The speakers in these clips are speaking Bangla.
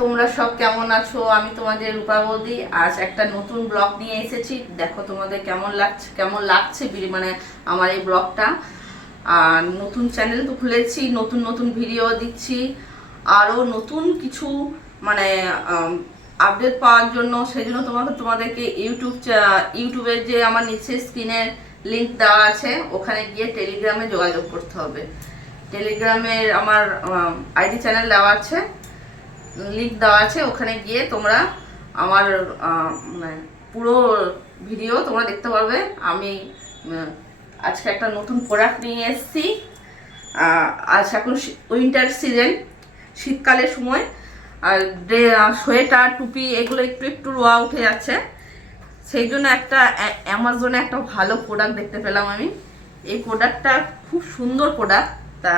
তোমরা সব কেমন আছো? আমি তোমাদের রূপা বৌদি। আজ একটা নতুন ব্লগ নিয়ে এসেছি। দেখো তোমাদের কেমন লাগছে মানে আমার এই ব্লগটা। আর নতুন চ্যানেল তো খুলেছি, নতুন নতুন ভিডিও দিচ্ছি, আরও নতুন কিছু মানে আপডেট পাওয়ার জন্য। সেই জন্য তোমাদেরকে ইউটিউবের যে আমার নিচে স্ক্রিনের লিংক দেওয়া আছে, ওখানে গিয়ে টেলিগ্রামে যোগাযোগ করতে হবে। টেলিগ্রামের আমার আইডি চ্যানেল দেওয়া আছে, লিংক দেওয়া আছে, ওখানে গিয়ে তোমরা আমার মানে পুরো ভিডিও তোমরা দেখতে পারবে। আমি আজকে একটা নতুন প্রোডাক্ট নিয়ে এসেছি। আজ এখন উইন্টার সিজন, শীতকালের সময়, আর সোয়েটার টুপি এগুলো একটু একটু রোয়া উঠে যাচ্ছে। সেই জন্য অ্যামাজনে একটা ভালো প্রোডাক্ট দেখতে পেলাম আমি। এই প্রোডাক্টটা খুব সুন্দর প্রোডাক্ট। তা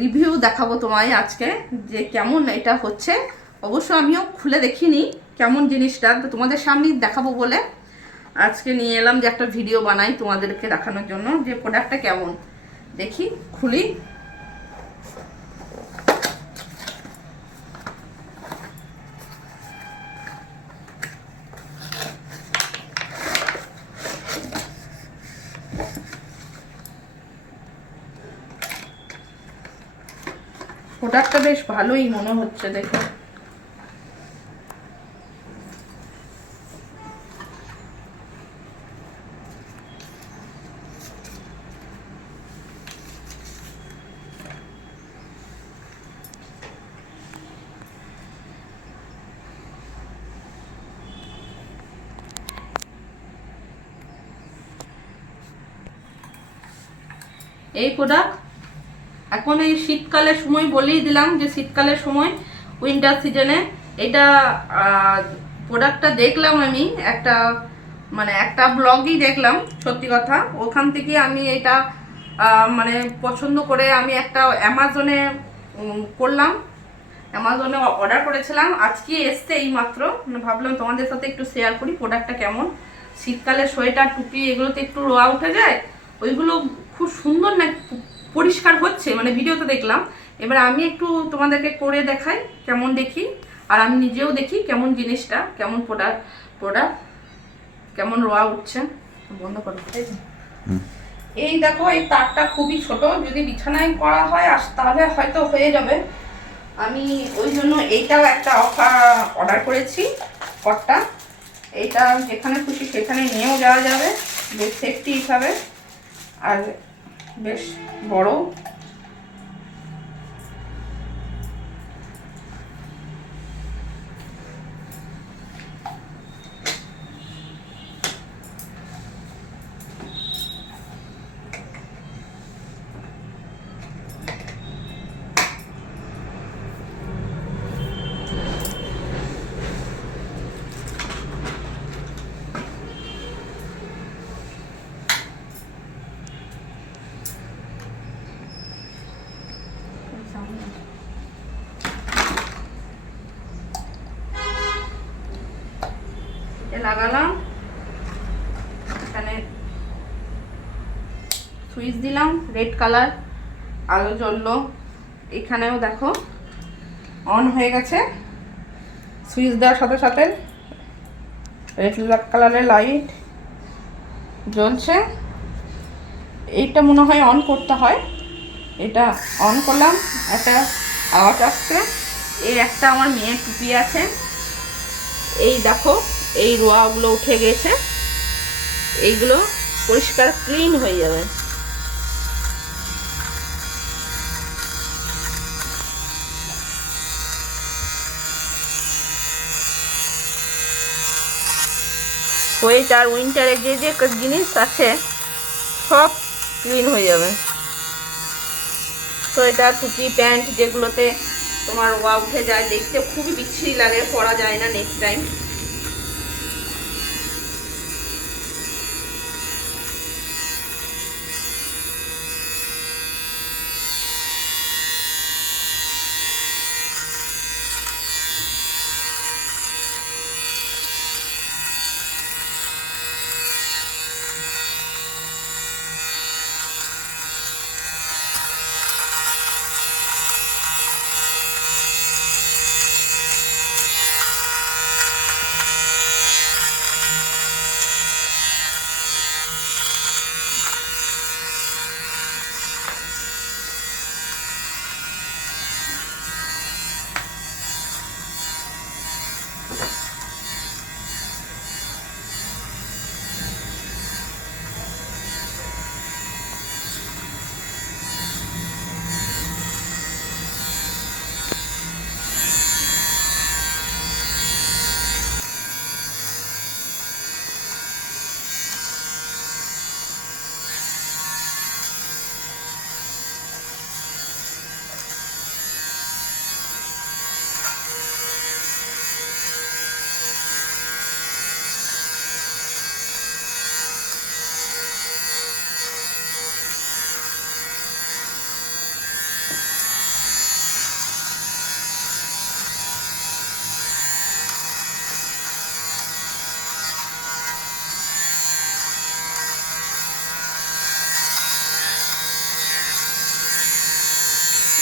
রিভিউ দেখাবো তোমায় আজকে যে কেমন এটা হচ্ছে। অবশ্য আমিও খুলে দেখিনি কেমন জিনিসটা, তো তোমাদের সামনেই দেখাবো বলে আজকে নিয়ে এলাম যে একটা ভিডিও বানাই তোমাদেরকে দেখানোর জন্য যে প্রোডাক্টটা কেমন। দেখি, খুলি। প্রোডাক্টটা বেশ ভালোই মনে হচ্ছে দেখো। এই প্রোডাক্ট এখন এই শীতকালের সময় বলেই দিলাম যে শীতকালের সময় উইন্টার সিজনে এটা প্রোডাক্টটা দেখলাম আমি একটা ব্লগই দেখলাম, সত্যি কথা। ওখান থেকে আমি এটা মানে পছন্দ করে আমি একটা অ্যামাজনে করলাম, অ্যামাজনে অর্ডার করেছিলাম। আজকে এসছে এই মাত্র, ভাবলাম তোমাদের সাথে একটু শেয়ার করি প্রোডাক্টটা কেমন। শীতকালে সোয়েটার টুপি এগুলোতে একটু রোয়া উঠে যায়, ওইগুলো খুব সুন্দর না পরিষ্কার হচ্ছে, মানে ভিডিওতে দেখলাম। এবার আমি একটু তোমাদেরকে করে দেখাই কেমন দেখি, আর আমি নিজেও দেখি কেমন জিনিসটা, কেমন প্রোডাক্ট কেমন রোয়া উঠছে। বন্ধ করো। এই দেখো, এই তারটা খুবই ছোট, যদি বিছানায় করা হয় তাহলে হয়তো হয়ে যাবে। আমি ওই জন্য এইটাও একটা অর্ডার করেছি, কটটা। এইটা যেখানে খুশি সেখানে নিয়েও যাওয়া যাবে বেশ সেফটি হিসাবে, আর বেশ বড়। লাগালাম, এখানে সুইচ দিলাম, রেড কালার আলো জ্বললো। এখানেও দেখো অন হয়ে গেছে, সুইচ দেওয়ার সাথে সাথে রেড কালারের লাইট জ্বলছে। এইটা মনে হয় অন করতে হয়, এটা অন করলাম, একটা আওয়াজ আসছে। এই একটা আমার মেয়ের টুপি আছে, এই দেখো এই রোয়াগুলো উঠে গেছে, এইগুলো পরিষ্কার ক্লিন হয়ে যাবে। সোয়েটার উইন্টারে যে যে জিনিস আছে সব ক্লিন হয়ে যাবে। সোয়েটার টুপি প্যান্ট যেগুলোতে তোমার রোয়া উঠে যায়, দেখতে খুবই বিচ্ছিরি লাগে, পরা যায় না নেক্সট টাইম।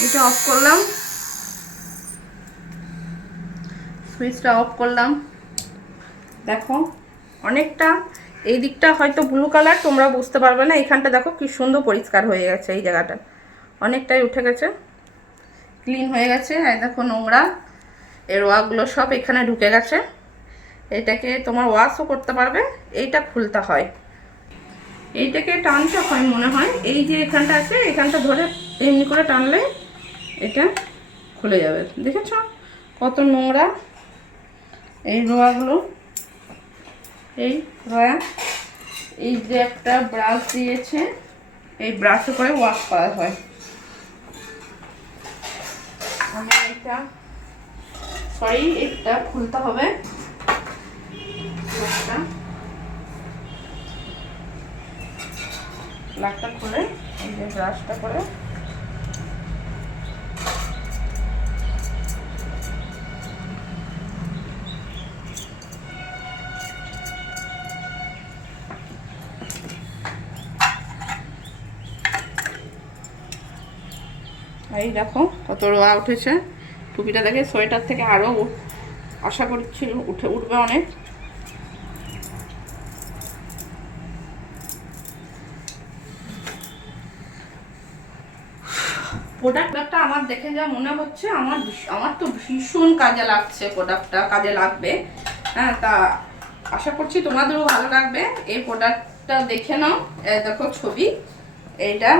এসিটা অফ করলাম, সুইচটা অফ করলাম। দেখো অনেকটা এই দিকটা হয়তো ব্লু কালার, তোমরা বুঝতে পারবে না। এখানটা দেখো কি সুন্দর পরিষ্কার হয়ে গেছে, এই জায়গাটা অনেকটাই উঠে গেছে, ক্লিন হয়ে গেছে। আর দেখো নোংরা এর ওয়াগুলো সব এখানে ঢুকে গেছে। এটাকে তোমার ওয়াশও করতে পারবে। এইটা খুলতে হয়, এইটাকে টানতে হয় মনে হয়, এই যে এখানটা আছে এখানটা ধরে এমনি করে টানলে এটা খুলে যাবে। দেখেছ কত নোংরা এই রোয়াগুলো। এই রয়া, এই যে একটা ব্রাশ দিয়েছে, এই ব্রাশে করে ওয়াশ করা হয়। আমি এটা এটা খুলতে হবে, প্লাগটা খুলে এই যে ব্রাশটা করে এই দেখো কত রোয়া উঠেছে। টুপিটা দেখে সোয়েটার থেকে আরও আশা করছিল উঠবে অনেক। প্রোডাক্টটা আমার দেখে যা মনে হচ্ছে, আমার তো ভীষণ কাজে লাগছে, প্রোডাক্টটা কাজে লাগবে। হ্যাঁ, তা আশা করছি তোমাদেরও ভালো লাগবে। এই প্রোডাক্টটা দেখে নাও, দেখো ছবি, এইটা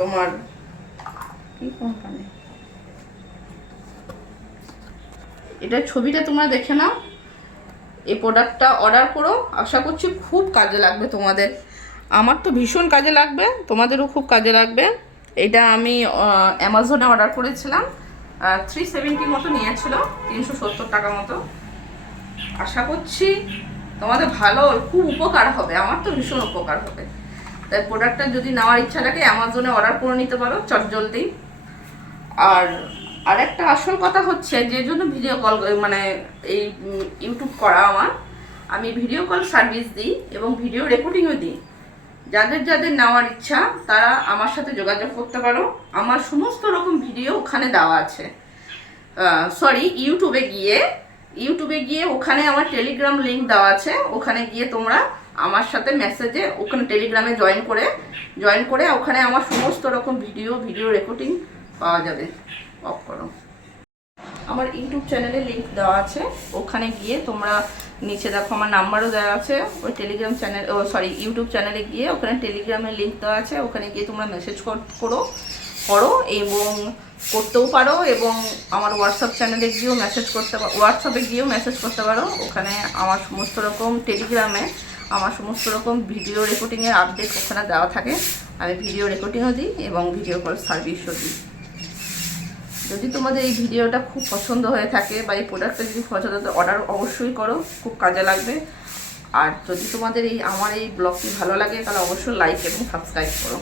তোমার কি কোম্পানি, এটা ছবিটা তোমরা দেখে নাও। এই প্রোডাক্টটা অর্ডার করো, আশা করছি খুব কাজে লাগবে তোমাদের। আমার তো ভীষণ কাজে লাগবে, তোমাদেরও খুব কাজে লাগবে। এটা আমি অ্যামাজনে অর্ডার করেছিলাম, 370 মতো নিয়েছিল, 370 টাকা মতো। আশা করছি তোমাদের ভালো, খুব উপকার হবে, আমার তো ভীষণ উপকার হবে। তাই প্রোডাক্টটা যদি নেওয়ার ইচ্ছা থাকে অ্যামাজনে অর্ডার করে নিতে পারো চটজলদি। আর একটা আসল কথা হচ্ছে, যে জন্য ভিডিও কল মানে এই ইউটিউব করা আমি ভিডিও কল সার্ভিস দিই এবং ভিডিও রেকর্ডিংও দিই। যাদের যাদের নেওয়ার ইচ্ছা তারা আমার সাথে যোগাযোগ করতে পারো। আমার সমস্ত রকম ভিডিও ওখানে দেওয়া আছে। ইউটিউবে গিয়ে ওখানে আমার টেলিগ্রাম লিঙ্ক দেওয়া আছে। ওখানে গিয়ে তোমরা আমার সাথে মেসেজে ওখানে টেলিগ্রামে জয়েন করে ওখানে আমার সমস্ত রকম ভিডিও রেকর্ডিং পাওয়া যাবে। অফ করো। আমার ইউটিউব চ্যানেলে লিঙ্ক দেওয়া আছে, ওখানে গিয়ে তোমরা নিচে দেখো আমার নাম্বারও দেওয়া আছে। ওই টেলিগ্রাম চ্যানেল ইউটিউব চ্যানেলে গিয়ে ওখানে টেলিগ্রামের লিঙ্ক দেওয়া আছে, ওখানে গিয়ে তোমরা মেসেজ করো এবং করতেও পারো। এবং আমার হোয়াটসঅ্যাপ চ্যানেলে গিয়েও হোয়াটসঅ্যাপে গিয়েও মেসেজ করতে পারো। ওখানে আমার সমস্ত রকম টেলিগ্রামে আমার সমস্ত রকম ভিডিও রেকর্ডিংয়ের আপডেট ওখানে দেওয়া থাকে। আমি ভিডিও রেকর্ডিংও দিই এবং ভিডিও কল সার্ভিসও দিই। যদি তোমাদের এই ভিডিওটা খুব পছন্দ হয়ে থাকে বা এই প্রোডাক্টটা যদি পছন্দ হয়, অর্ডার অবশ্যই করো, খুব কাজে লাগবে। আর যদি তোমাদের আমার এই ব্লগটি ভালো লাগে তাহলে অবশ্যই লাইক এবং সাবস্ক্রাইব করো।